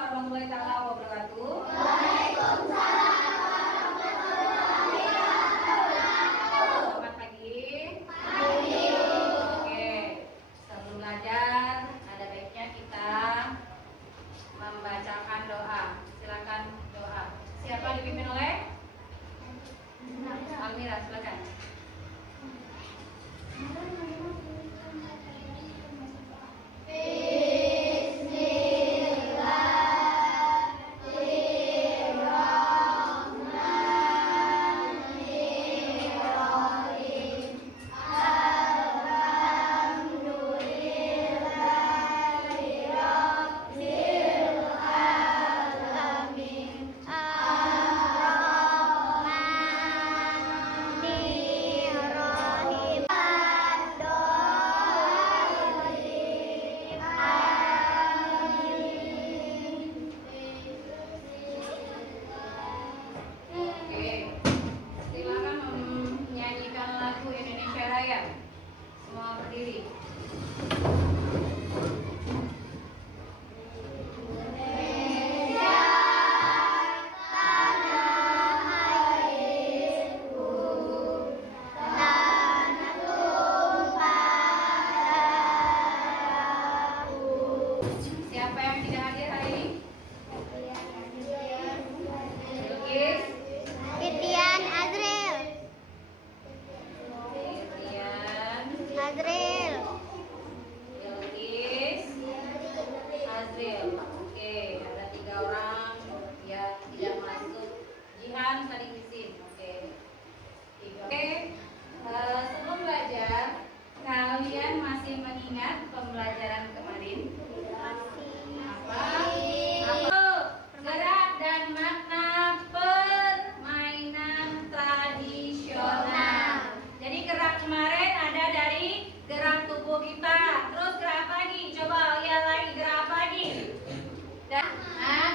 warahmatullahi wabarakatuh. Waalaikumsalam. Selamat pagi. Pagi. Oke, sebelum belajar ada baiknya kita membacakan doa. Silakan doa. Siapa dipimpin oleh? Almira, silakan. Semua berdiri. Siapa yang tidak hadir hari ini? Bilqis, Titian Azril. Azril. Bilqis, Azril. Oke, ada 3 orang yang tidak masuk. Jihan tadi izin. Oke. 3. Oke. Sebelum belajar, kalian masih mengingat pembelajaran kemarin? Apa? Gerak dan makna permainan tradisional. Jadi gerak kemarin ada dari gerak tubuh kita. Terus gerak apa lagi? Coba lihat lagi gerak apa lagi? Dan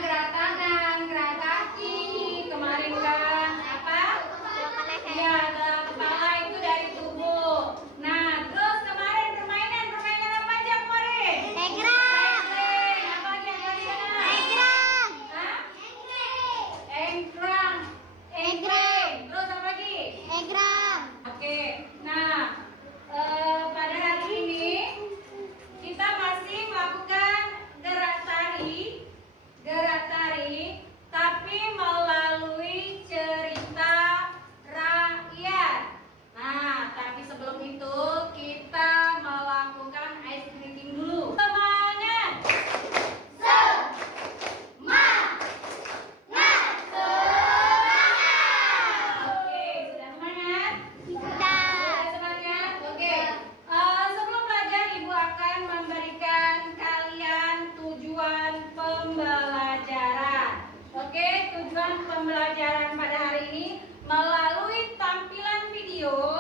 gerak tangan, gerak kaki. Kemarin kan apa? Ya, gerak kepala itu dari tubuh. Nah, terus kemarin permainan apa aja kemarin? Egrang. Apa lagi yang tradisional? Egrang. Hah? Egrang. Engkreng. Terus apa lagi? Egrang. Oke. Nah, pada hari ini kita masih melakukan gerak tari, tapi melalui cerita rakyat. Nah, tapi sebelum itu kita melakukan ice breaking dulu. Semangat! Oke, sudah semangat? Sudah semangat? Oke. Sebelum belajar, Ibu akan memberikan kalian tujuan pembelajaran. Oke, tujuan pembelajaran pada hari ini melalui tampilan video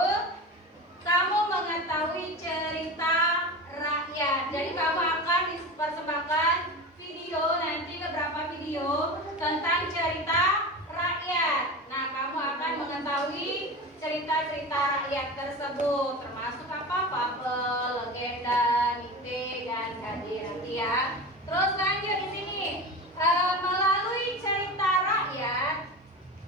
kamu mengetahui cerita rakyat. Jadi kamu akan dipersembahkan video nanti beberapa video tentang cerita rakyat. Nah, kamu akan mengetahui cerita-cerita rakyat tersebut, termasuk apa? Fabel, legenda, mite, dan gadir nanti ya. Terus lanjut di sini. Melalui cerita rakyat,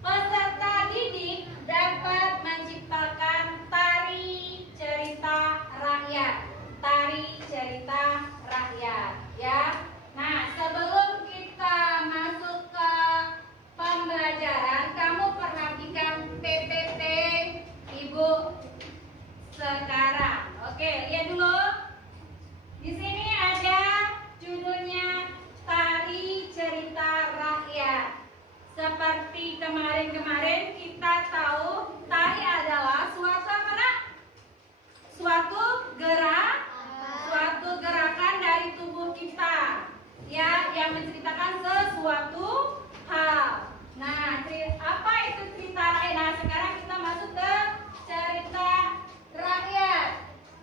peserta didik dapat menciptakan tari cerita rakyat. Tari cerita rakyat, ya. Nah, sebelum kita masuk ke pembelajaran, kamu perhatikan PPT Ibu sekarang. Oke, lihat dulu. Di sini ada judulnya Tari Cerita Rakyat. Seperti kemarin-kemarin kita tahu tari adalah suatu apa nak? Suatu gerakan dari tubuh kita, ya, yang menceritakan sesuatu hal. Nah, apa itu cerita rakyat? Nah, sekarang kita masuk ke cerita rakyat.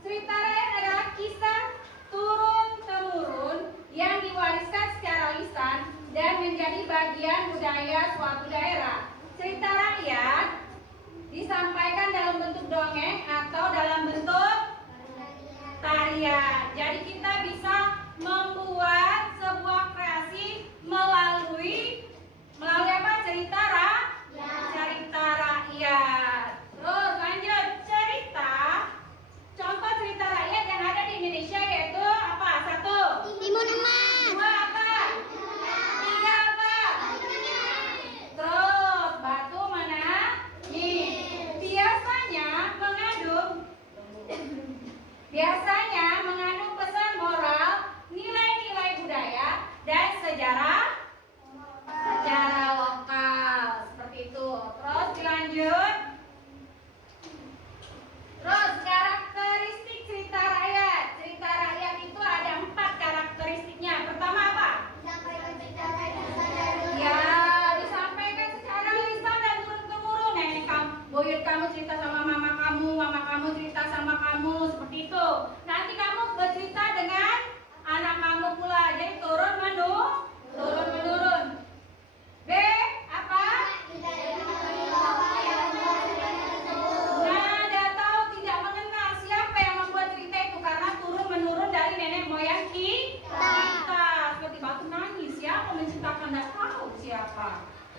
Cerita rakyat adalah kisah turun-temurun yang diwariskan secara lisan dan menjadi bagian budaya suatu daerah. Cerita rakyat disampaikan dalam bentuk dongeng atau dalam bentuk tarian. Jadi kita bisa membuat sebuah kreasi melalui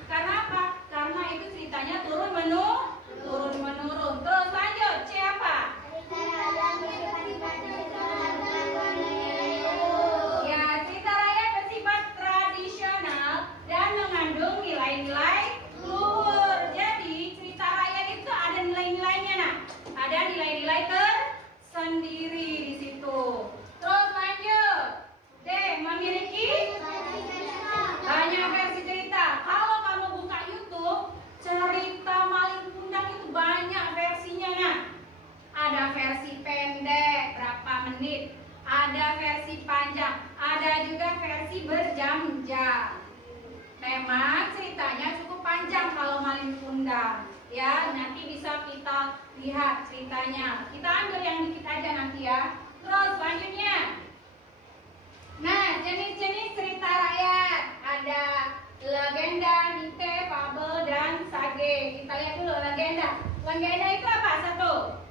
Karena apa? Karena itu ceritanya turun menurun. Terus lanjut, C apa? Ya, cerita rakyat bersifat tradisional dan mengandung nilai-nilai luhur. Jadi, cerita rakyat itu ada nilai-nilainya, nah. Ada nilai-nilai tersendiri di situ. Terus lanjut. D, memiliki banyak versi cerita. Kalau kamu buka YouTube, cerita Malin Kundang itu banyak versinya, nah. Ada versi pendek berapa menit, ada versi panjang, ada juga versi berjam-jam. Memang ceritanya cukup panjang kalau Malin Kundang. Ya, nanti bisa kita lihat ceritanya. Kita ambil yang dikit aja nanti ya. Terus selanjutnya. Nah, jenis-jenis cerita rakyat ada legenda, mite, fabel, dan sage. Kita lihat dulu legenda. Legenda itu apa? Satu.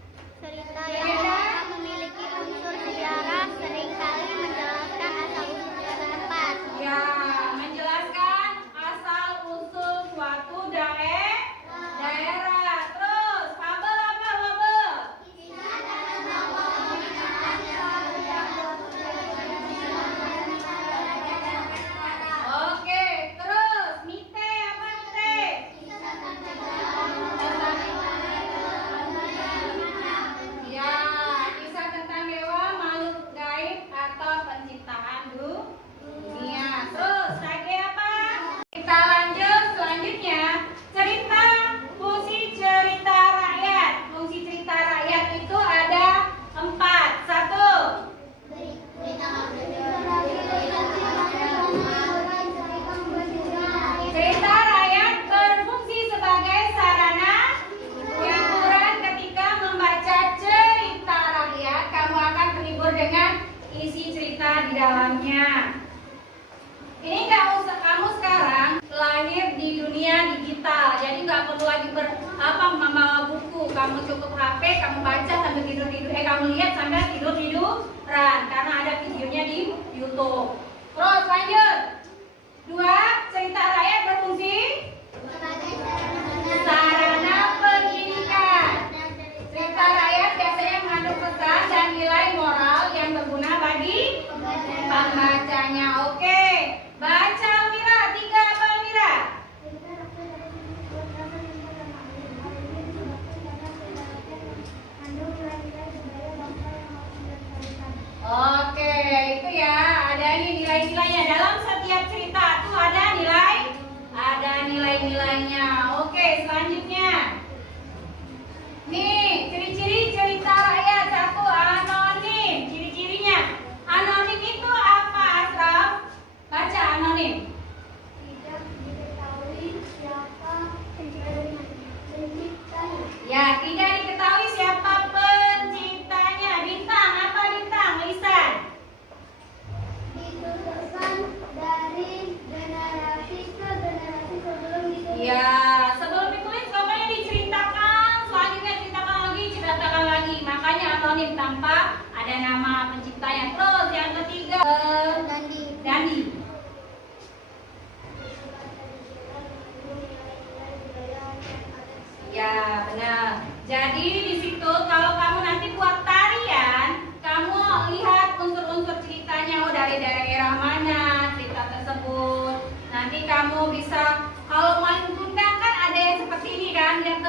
Cerita yang memiliki unsur sejarah seringkali menjelaskan asal-usul tempat. Ya, menjelaskan asal usul suatu daerah. Terus, fabel apa fabel? Oke, terus mite apa mite? Ya, kisah tentang dewa, makhluk gaib atau penciptaan dunia. Terus, sage apa? Kita lanjut selanjutnya. Fungsi cerita rakyat. Fungsi cerita rakyat itu ada 4. 1. Cerita rakyat berfungsi sebagai sarana hiburan. Ketika membaca cerita rakyat, kamu akan terhibur dengan isi cerita di dalamnya. Ini nggak usah kamu sekarang lahir di dunia digital, jadi nggak perlu lagi membawa buku. Kamu cukup HP, kamu baca sambil kamu lihat sambil tiduran, karena ada videonya di YouTube. Terus lanjut. 2. Cerita rakyat berfungsi sarana pendidikan. Cerita rakyat biasanya mengandung pesan dan nilai moral yang berguna bagi pembacanya. Oke, baca Mira. 3 apa Mira? Oke, itu ya. Ada ini nilai-nilainya. Dalam setiap cerita itu ada nilai-nilainya. Oke, selanjutnya. Nih, ciri-ciri cerita rakyat. 1. Anonim. Ciri-cirinya. Anonim itu apa, Asraf? Baca anonim. Tidak diketahui siapa penciptanya. Ya, tidak diketahui siapa penciptanya. Bintang, apa bintang? Lisan. Dituturkan dari generasi ke generasi sebelum ditulis. Ya, sebelum ditulis pokoknya diceritakan, selanjutnya ceritakan lagi. Makanya anonim tanpa ada nama penciptanya. Terus yang ketiga, Dandi. Ya, benar. Jadi di situ kalau kamu nanti buat tarian, kamu lihat unsur-unsur ceritanya, oh dari daerah mana cerita tersebut. Nanti kamu bisa, kalau Malin Kundang kan ada yang seperti ini kan, yang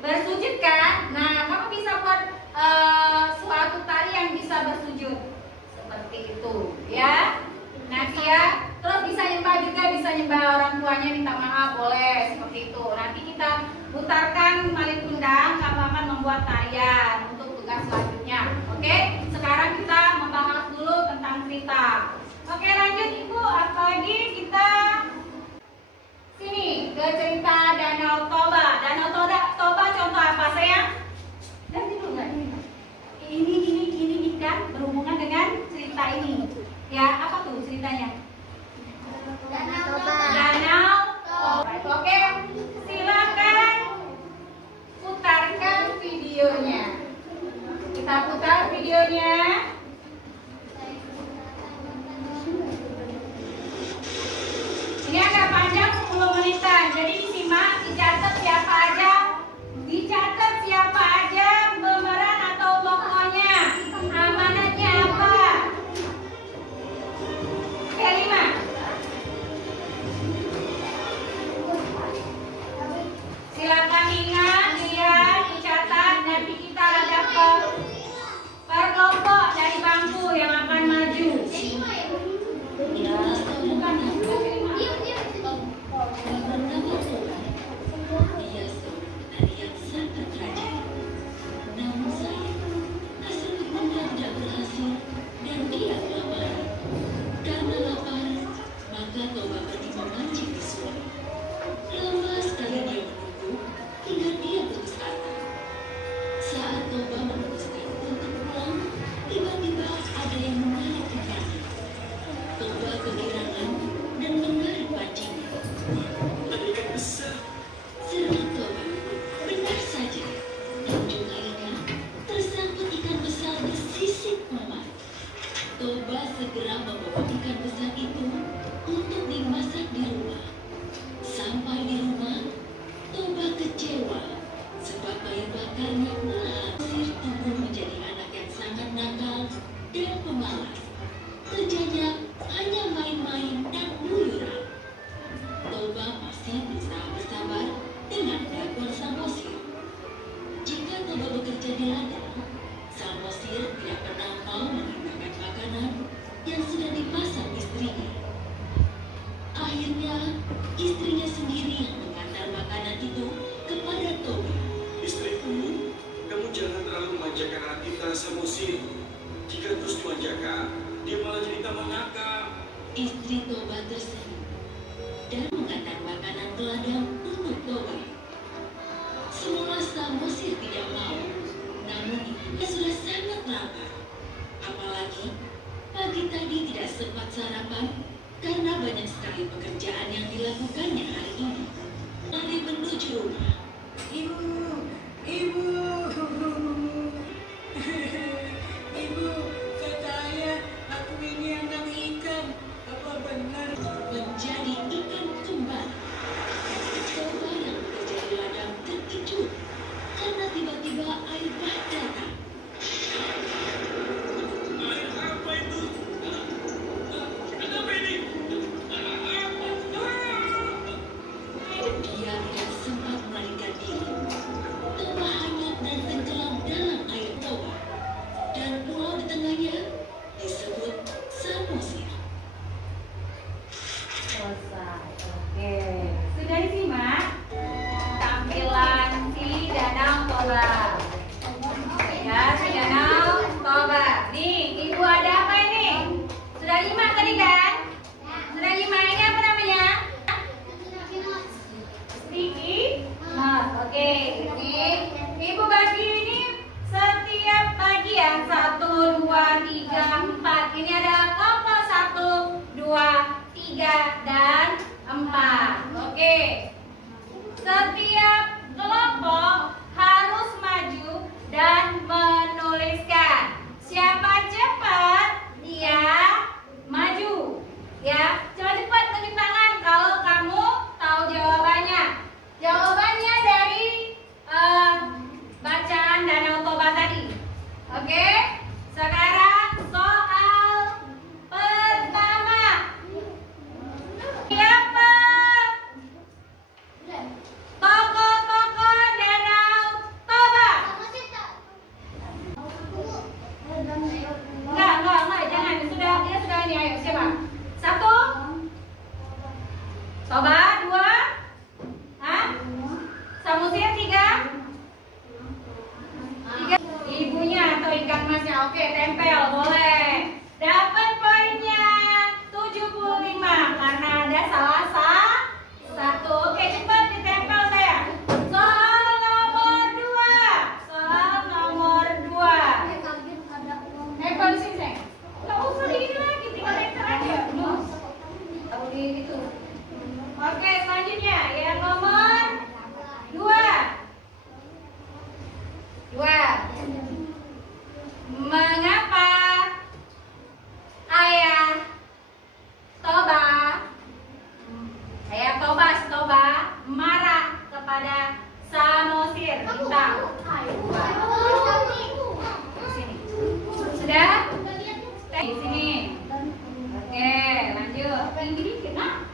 bersujud kan. Nah, kamu bisa buat suatu tari yang bisa bersujud seperti itu, ya. Nanti ya, terus bisa nyembah juga, bisa nyembah orang tuanya, minta maaf boleh seperti itu. Nanti kita putarkan Malin Kundang, kamu akan membuat tarian untuk tugas selanjutnya. Oke, sekarang kita membahas dulu tentang cerita. Oke, lanjut Ibu, apalagi kita sini ke cerita Danau Toba. Danau Toba contoh apa sayang? Nanti dulu nggak ini kan berhubungan dengan cerita ini. Ya, apa tuh ceritanya? Danau Toba. Oke, silakan putarkan videonya. Kita putar videonya. Ini agak panjang, 10 Toba segera membawa ikan besar itu untuk dimasak di rumah. Sampai di rumah, Toba kecewa sebab air bakarnya telah Mosir tumbuh menjadi anak yang sangat nakal dan pemalas. Kerjanya hanya main-main dan keluyuran. Toba masih berusaha bersabar dengan kelakuan sang Mosir. Jika Toba bekerja di ladang, sang Mosir tidak pernah mau mengantarkan makanan yang sudah dimasak istrinya. Akhirnya, istrinya sendiri yang mengantar makanan itu kepada Toba. Istriku, kamu jangan terlalu memanjakan anak kita, Samosir. Jika terus dimanjakan, dia malah jadi tambah nakal. Istri Toba tersenyum dan mengantar makanan ke ladang untuk Toba. Semula sang Mosir tidak mau, namun ibunya sudah sangat lapar. Apalagi pagi tadi tidak sempat sarapan karena banyak sekali pekerjaan yang dilakukannya hari ini. Lari menuju rumah. Ibu, ibu, kata ayah, aku ini anak ikan. Apa benar? Menjadi ikan kembali. Toba yang bekerja di ladang terkejut karena tiba-tiba air bah datang. Air apa itu? Kenapa ini? Dia tidak sempat melarikan diri. Toba hanyut dan tenggelam dalam air Toba. Dan pulau di tengahnya disebut Samosir. Selesai. Oke. Sudah disimak tampilan si Danau Toba. Ya, si Danau Toba. Nih, Ibu ada apa ini? Sudah nyimak tadi kan? Sudah nyimak, ini apa namanya? Sticky note. Oke, ini Ibu bagi ini setiap bagian 1, 2, 3, 4. Ini ada kelompok 1, 2, 3, dan 4. Oke. Setiap kelompok harus maju dan menuliskan. Siapa cepat, dia maju. Ya, cepat-cepat tunjuk tangan kalau kamu tahu jawabannya. Jawabannya dari bacaan Danau Toba tadi. Oke? Sekarang soal pertama. Siapa tokoh-tokoh Danau Toba? Enggak, jangan. Dia sudah ini. Ayo, siapa? 1 Toba, 2 Hah? Samosir, 3 Ibunya atau ikan masnya. Oke, tempel, boleh. Dapat poinnya 75 karena ada salah satu. Oke, cepat ditempel saya. Soal nomor 2. Tempel di sini, sayang. Nggak usah di ini lagi, tinggal tempel aja. Taruh di itu. Oke, selanjutnya yang nomor 2. Mengapa ayah Toba marah kepada Samosir? Kita sini. Sudah? Di sini. Oke, lanjut. Tinggi dikit, nah.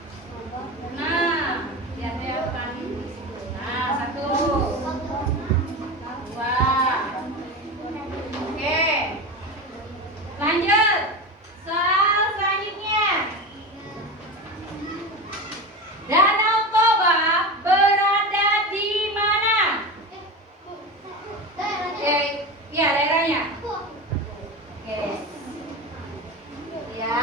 Lihat ya kan. Nah, 1, 2. Oke. Lanjut. Soal selanjutnya. Danau Toba berada di mana? Ya, daerahnya. Oke. Ya.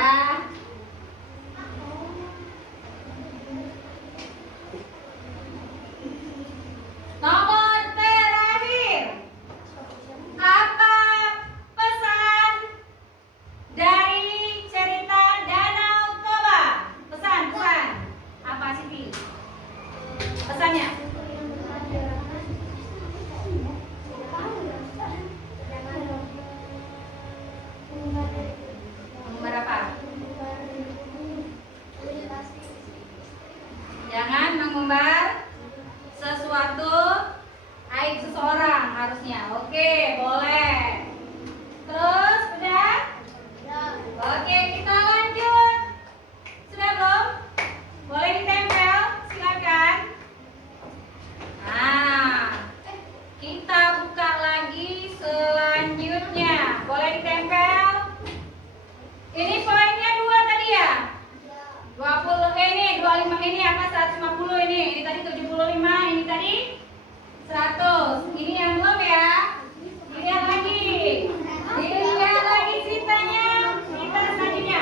Oke, kita lanjut. Sudah belum? Boleh ditempel, silakan. Nah, kita buka lagi selanjutnya. Boleh ditempel. Ini poinnya 2 tadi ya? 20 ini, 25 ini apa 150 ini? Ini tadi 75, ini tadi 100. Ini yang belum ya? Dilihat lagi. Dilihat lagi ceritanya. Cerita selanjutnya.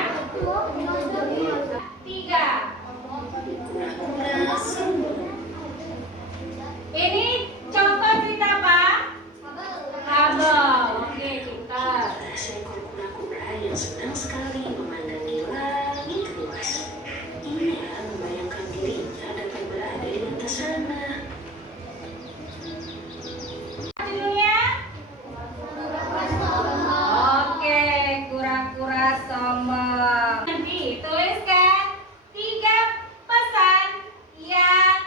3. Kura-kura sombong. Ini contoh cerita apa? Kabel. Oke, kita. Ada seekor kura-kura yang senang sekali memandangi langit luas. Ia membayangkan dirinya dapat berada di atas sana. Judulnya? Oke, kura-kura sombong. Nanti tuliskan 3 pesan yang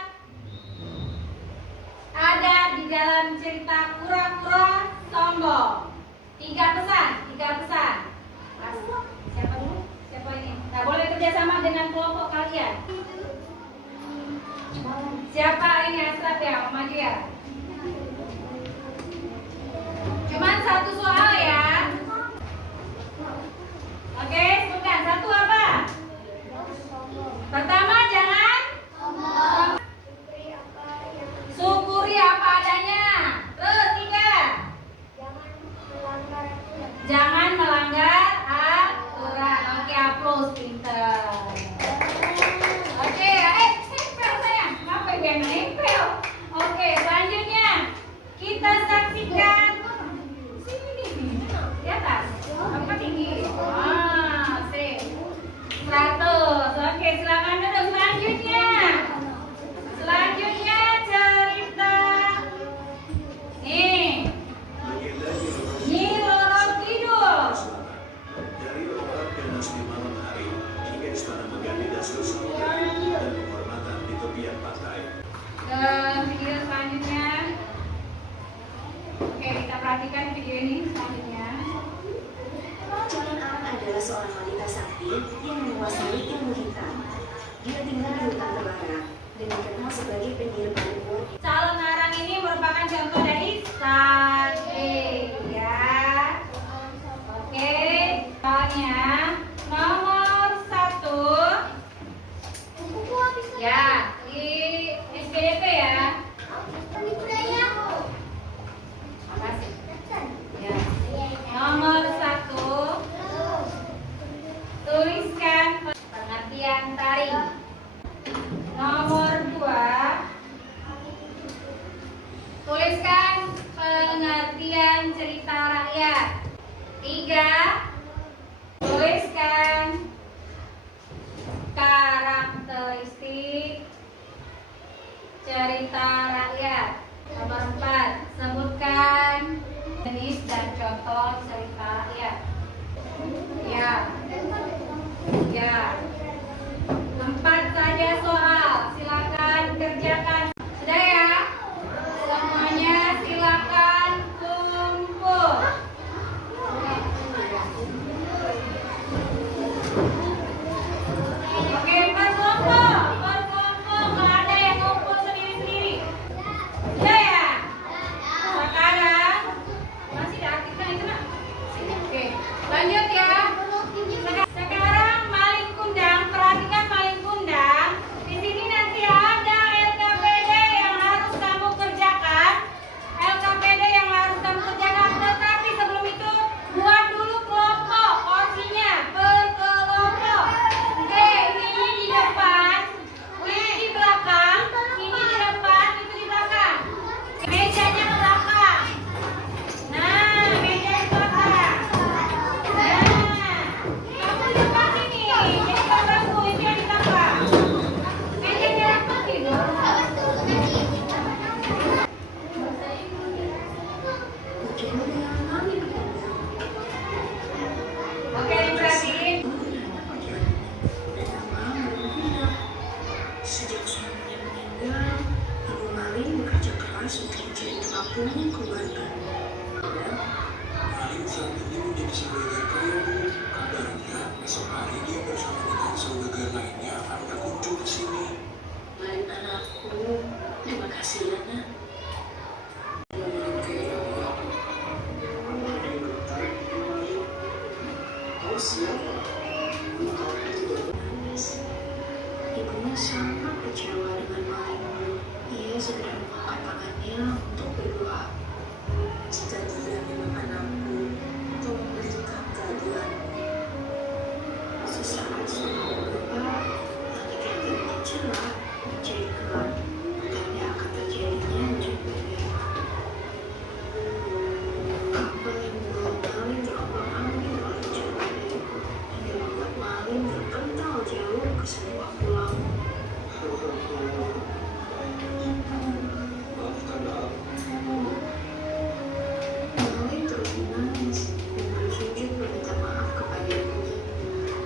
ada di dalam cerita kura-kura sombong. 3 pesan, 3 pesan. Mas, siapa dulu? Siapa ini? Nah, boleh kerjasama dengan kelompok kalian. Siapa ini Asraf ya? Maju ya. Cuman 1 soal ya. Oke, sebutkan 1 apa? Pertama, jangan syukuri apa adanya. Terus 3, jangan melanggar aturan. Oke, aplaus, pinter. Oke, nempel sayang. Kenapa dia nempel? Oke, selanjutnya kita saksikan. Sini nih, di atas. Apa tinggi? Sip. 100. Oke, silakan duduk. Selanjutnya. Selanjutnya cerita. Nih. Nyi Roro Kidul. Dari orang ganas di malam hari hingga istana mengganti dasar samudera dan penghormatan di tepian pantai. Ke video selanjutnya. Oke, kita perhatikan video ini selanjutnya. Calon Arang adalah seorang wanita sakti yang menguasai ilmu hitam. Dia tinggal di hutan tebara dan dikenal sebagai penyihir paling kuat. Calon Arang ini merupakan contoh dari sakti ya. Oke, soalnya nomor 1 ya di SPDP ya. Makasih. Ya. Nomor 1 tuliskan pengertian tari. Nomor 2 tuliskan pengertian cerita rakyat. 3 tuliskan karakteristik cerita rakyat. Nomor 4 sebutkan jenis dan contoh cerita rakyat. Ya. Ya. 4 saja soal. Silakan kerjakan. Sudah ya? Semuanya silakan kumpul. Oke, berkelompok. Nggak ada yang ngumpul sendiri-sendiri. Sudah ya? Sekarang masih diaktifkan itu nak? Oke, lanjut ya. Sekarang maling kundang, perhatikan maling kundang. Di sini nanti ada LKPD yang harus kamu kerjakan. LKPD yang harus kamu kerjakan. Tetapi sebelum itu buat dulu kelompok porsinya per kelompok. segera mengangkat tangannya untuk berdoa. Jika dia memang anakku, tolong berikan keadilan. Sesaat setelah berdoa, langit yang tadinya cerah menjadi gelap. Tanda akan terjadinya juga. Kapal yang membawa Malin terombang-ambing oleh Jupiter hingga membuat Malin terpental jauh ke sebuah pulau. Maafkan aku. Malin terus menangis dan bersujud meminta maaf kepada bumi.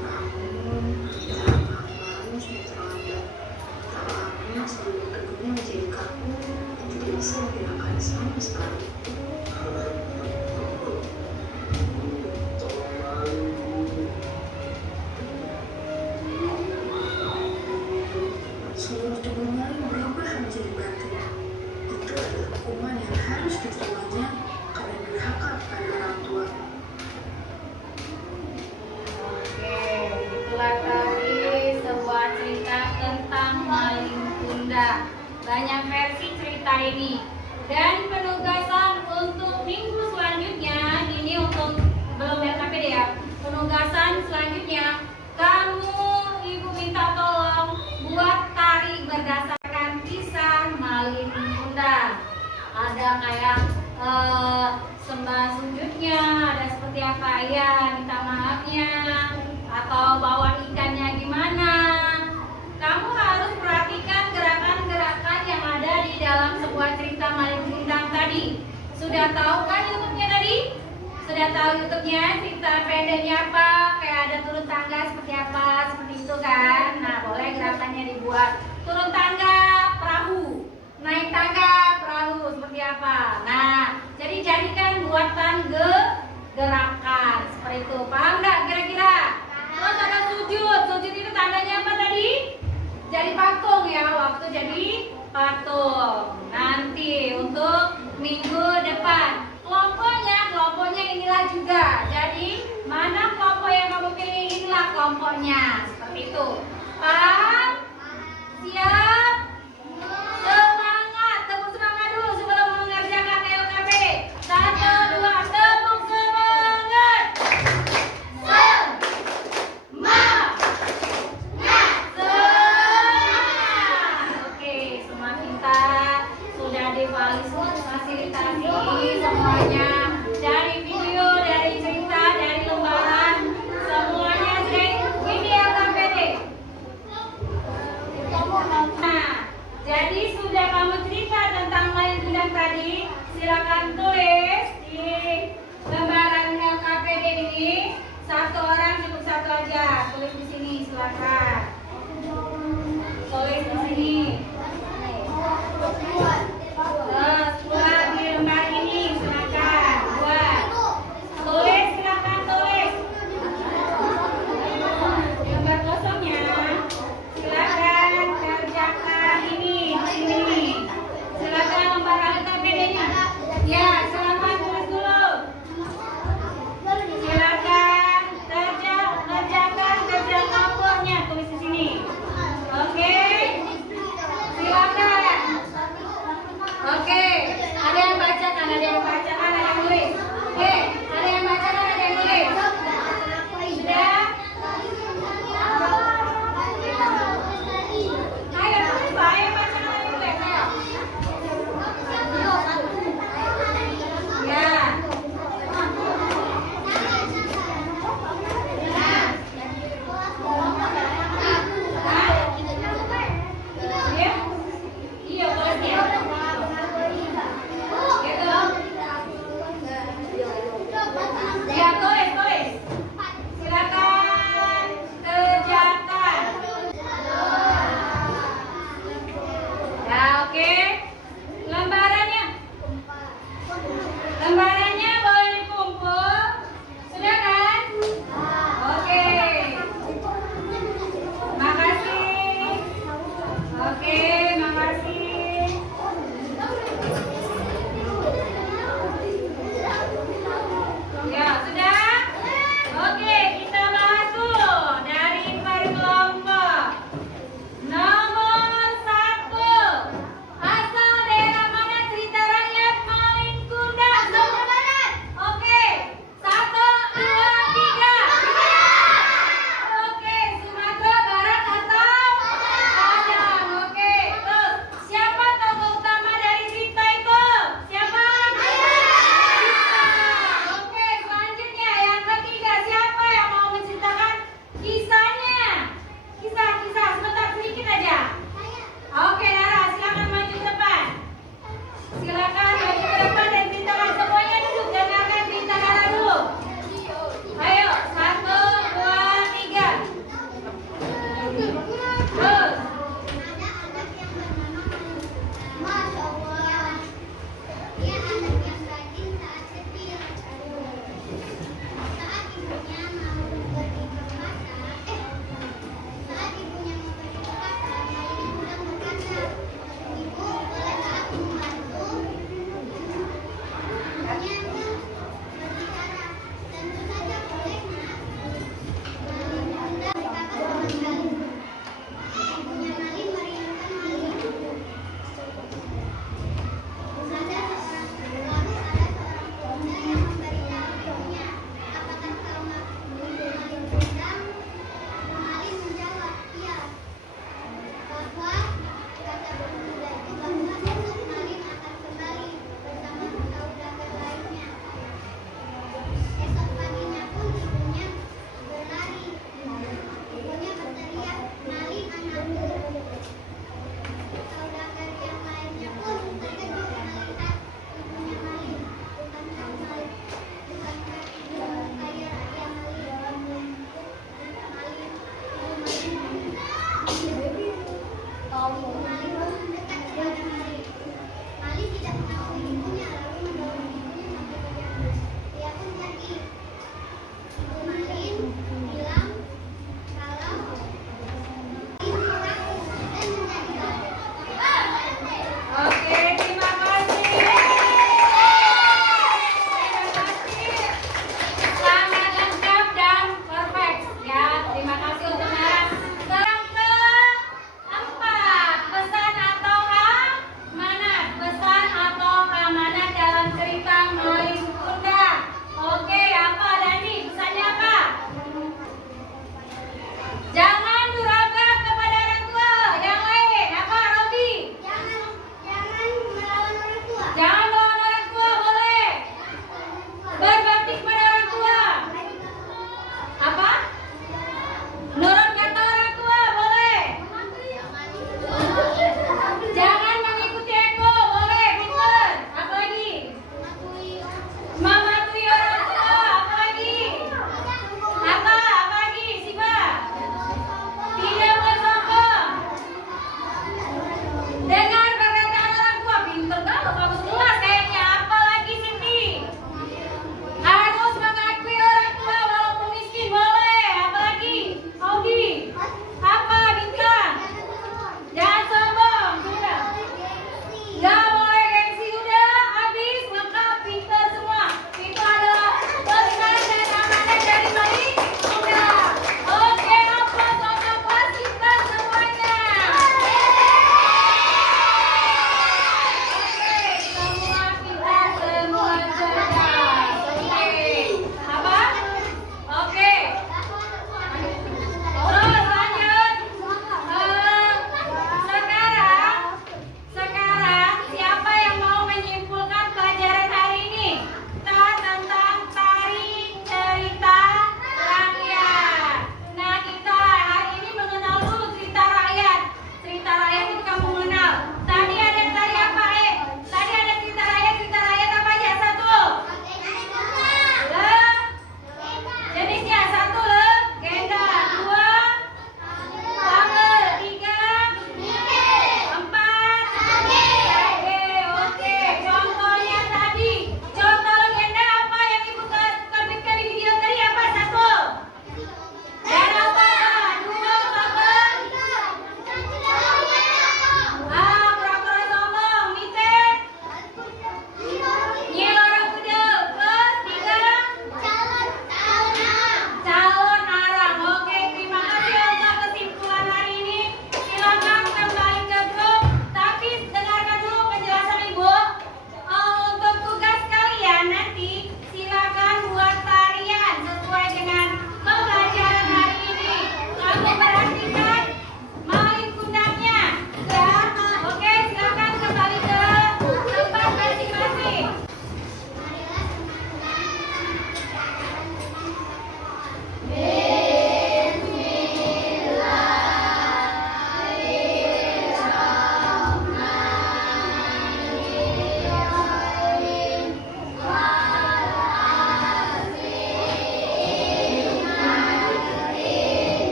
Namun, saat Malin sudah terlambat. Tak lama seluruh tubuhnya menjadi kaku dan tidak bisa menggerakkan sama sekali. Tolong Malin. Seluruh tubuh Malin berubah menjadi batu. Itu adalah hukuman yang harus diterimanya karena durhaka pada orang tua. Oke, itulah tadi sebuah cerita tentang Malin Kundang. Banyak versi cerita ini. Dan penugasan untuk minggu selanjutnya, ini untuk belum LKPD ya. Penugasan selanjutnya, kamu ibu minta tolong buat tari berdasarkan kisah Malin Kundang. Ada kayak sembah sujudnya, ada seperti apa ya, minta maafnya, atau bawa ikannya gimana. Kamu harus perhatikan gerakan-gerakan yang ada di dalam sebuah cerita Malin Kundang tadi. Sudah tahu kan YouTube-nya tadi? Sudah tahu YouTube-nya, cerita pendeknya apa, kayak ada turun tangga seperti apa, seperti itu kan. Nah, boleh gerakannya dibuat. Turun tangga, perahu. Naik tangga, perahu, seperti apa. Nah, jadi jadikan buatan gerakan. Seperti itu, paham nggak kira-kira? Terus ada sujud. Sujud itu tandanya apa tadi? Jadi patung ya, waktu jadi patung. Nanti untuk minggu depan. Kelompoknya inilah juga. Jadi mana kelompok yang kamu pilih, inilah kelompoknya. Seperti itu.